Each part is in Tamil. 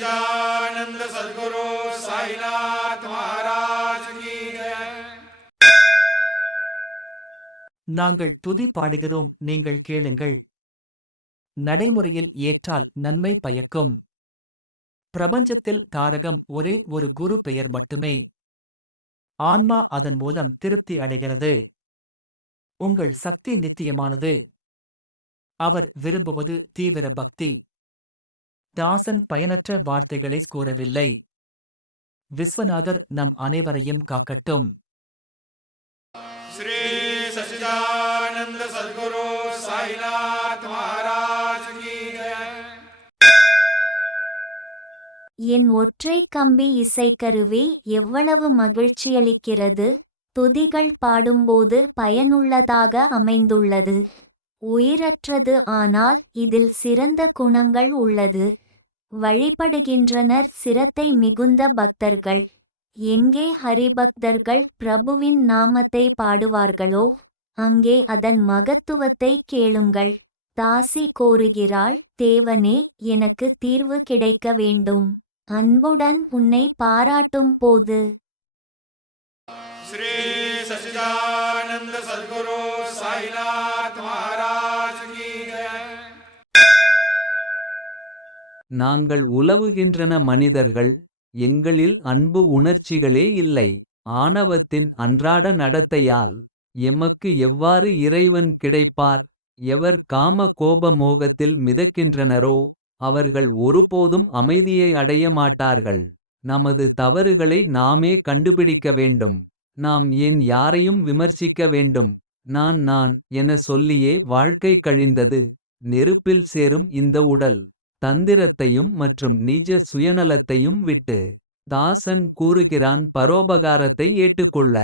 सच्चिदानंद सद्गुरु साईनाथ महाराज की जय। நாங்கள் துதி பாடுகிறோம், நீங்கள் கேளுங்கள். நடைமுறையில் ஏற்றால் நன்மை பயக்கும். பிரபஞ்சத்தில் தாரகம் ஒரே ஒரு குரு பெயர் மட்டுமே. ஆன்மா அதன் மூலம் திருப்தி அடைகிறது. உங்கள் சக்தி நித்தியமானது. அவர் விரும்புவது தீவிர பக்தி. தாசன் பயனற்ற வார்த்தைகளை கூறவில்லை. விஸ்வநாதர் நம் அனைவரையும் காக்கட்டும். श्री सच्चिदानंद सद्गुरु साईनाथ महाराज की जय। என் ஒற்றை கம்பி இசைக்கருவி எவ்வளவு மகிழ்ச்சியளிக்கிறது. துதிகள் பாடும்போது பயனுள்ளதாக அமைந்துள்ளது. உயிரற்றது, ஆனால் இதில் சிறந்த குணங்கள் உள்ளது. வழிபடுகின்றனர் சிரத்தை மிகுந்த பக்தர்கள். எங்கே ஹரிபக்தர்கள் பிரபுவின் நாமத்தை பாடுவார்களோ அங்கே அதன் மகத்துவத்தை கேளுங்கள். தாசி கோருகிறாள், தேவனே, எனக்கு தீர்வு கிடைக்க வேண்டும். அன்புடன் உன்னை பாராட்டும் போது. श्री सच्चिदानंद सद्गुरु साईनाथ महाराज की जय। நாங்கள் உலவுகின்றன மனிதர்கள். எங்களில் அன்பு உணர்ச்சிகளே இல்லை. ஆணவத்தின் அன்றாட நடத்தையால் எமக்கு எவ்வாறு இறைவன் கிடைப்பார்? எவர் காம கோப மோகத்தில் மிதக்கின்றனரோ அவர்கள் ஒருபோதும் அமைதியை அடைய மாட்டார்கள். நமது தவறுகளை நாமே கண்டுபிடிக்க வேண்டும். நாம் ஏன் யாரையும் விமர்சிக்க வேண்டும்? நான் என சொல்லியே வாழ்க்கை கழிந்தது. நெருப்பில் சேரும் இந்த உடல் தந்திரத்தையும் மற்றும் நிஜ சுயநலத்தையும் விட்டு. தாசன் கூறுகிறான் பரோபகாரத்தை ஏற்றுக்கொள்ள.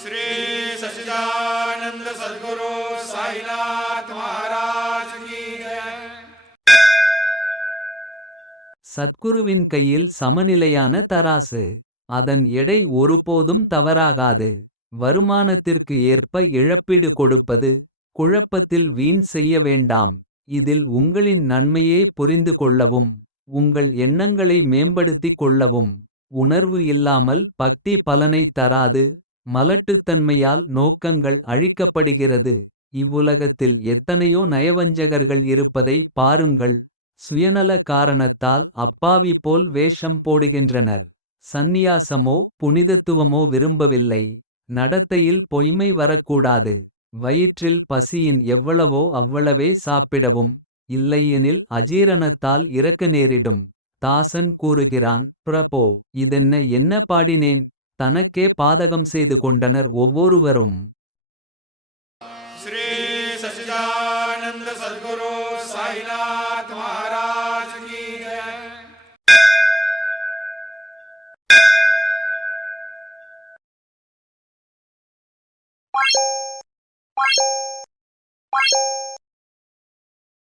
श्री सच्चिदानंद सद्गुरु साईनाथ महाराज की जय। சத்குருவின் கையில் சமநிலையான தராசு. அதன் எடை ஒருபோதும் தவறாகாது. வருமானத்திற்கு ஏற்ப இழப்பீடு கொடுப்பது. குழப்பத்தில் வீண் செய்ய வேண்டாம். இதில் உங்களின் நன்மையே புரிந்து கொள்ளவும் உங்கள் எண்ணங்களை மேம்படுத்திக் கொள்ளவும். உணர்வு இல்லாமல் பக்தி பலனை தராது. மலட்டுத்தன்மையால் நோக்கங்கள் அழிக்கப்படுகிறது. இவ்வுலகத்தில் எத்தனையோ நயவஞ்சகர்கள் இருப்பதை பாருங்கள். சுயநல காரணத்தால் அப்பாவி போல் வேஷம் போடுகின்றனர். சந்நியாசமோ புனிதத்துவமோ விரும்பவில்லை. நடத்தையில் பொய்மை வரக்கூடாது. வயிற்றில் பசியின் எவ்வளவோ அவ்வளவே சாப்பிடவும். இல்லையெனில் அஜீரணத்தால் இறக்க நேரிடும். தாசன் கூறுகிறான், பிரபோ, என்ன பாடினேன்? தனக்கே பாதகம் செய்து கொண்டனர் ஒவ்வொருவரும். श्री सच्चिदानंद सद्गुरु साईनाथ